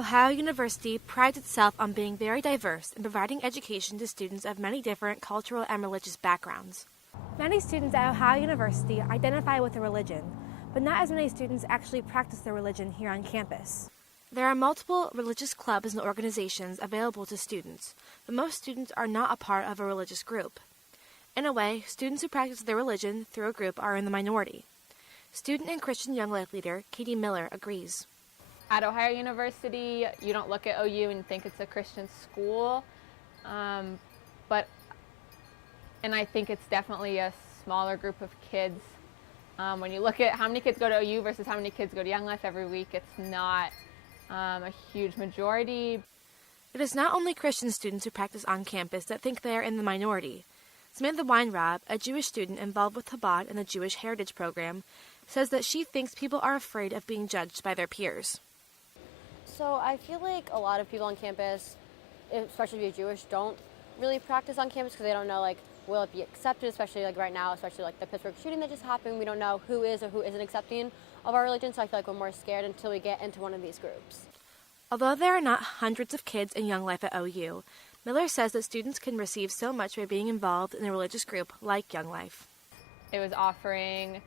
Ohio University prides itself on being very diverse and providing education to students of many different cultural and religious backgrounds. Many students at Ohio University identify with a religion, but not as many students actually practice their religion here on campus. There are multiple religious clubs and organizations available to students, but most students are not a part of a religious group. In a way, students who practice their religion through a group are in the minority. Student and Christian Young Life leader Katie Miller agrees. At Ohio University, you don't look at OU and think it's a Christian school, and I think it's definitely a smaller group of kids. When you look at how many kids go to OU versus how many kids go to Young Life every week, it's not a huge majority. It is not only Christian students who practice on campus that think they are in the minority. Samantha Weinrab, a Jewish student involved with Chabad and the Jewish Heritage Program, says that she thinks people are afraid of being judged by their peers. So I feel like a lot of people on campus, especially if you're Jewish, don't really practice on campus because they don't know, like, will it be accepted, especially like right now, especially like the Pittsburgh shooting that just happened. We don't know who is or who isn't accepting of our religion, so I feel like we're more scared until we get into one of these groups. Although there are not hundreds of kids in Young Life at OU, Miller says that students can receive so much by being involved in a religious group like Young Life. It was offering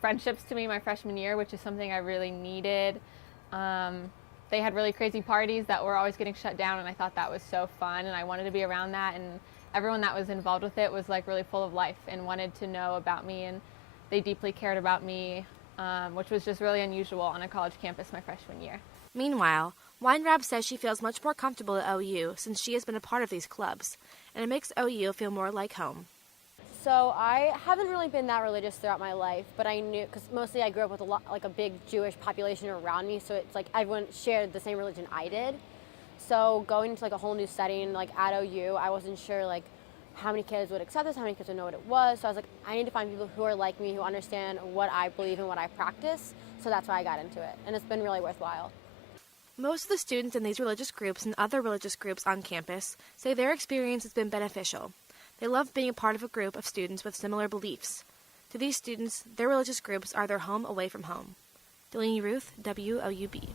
friendships to me my freshman year, which is something I really needed. They had really crazy parties that were always getting shut down, and I thought that was so fun, and I wanted to be around that, and everyone that was involved with it was like really full of life and wanted to know about me, and they deeply cared about me, which was just really unusual on a college campus my freshman year. Meanwhile, Weinrab says she feels much more comfortable at OU since she has been a part of these clubs, and it makes OU feel more like home. So I haven't really been that religious throughout my life, but I knew, because mostly I grew up with a big Jewish population around me, so it's like everyone shared the same religion I did. So going into like a whole new setting, like at OU, I wasn't sure like how many kids would accept this, how many kids would know what it was. So I was like, I need to find people who are like me, who understand what I believe and what I practice. So that's why I got into it, and it's been really worthwhile. Most of the students in these religious groups and other religious groups on campus say their experience has been beneficial. They love being a part of a group of students with similar beliefs. To these students, their religious groups are their home away from home. Delaney Ruth, WOUB.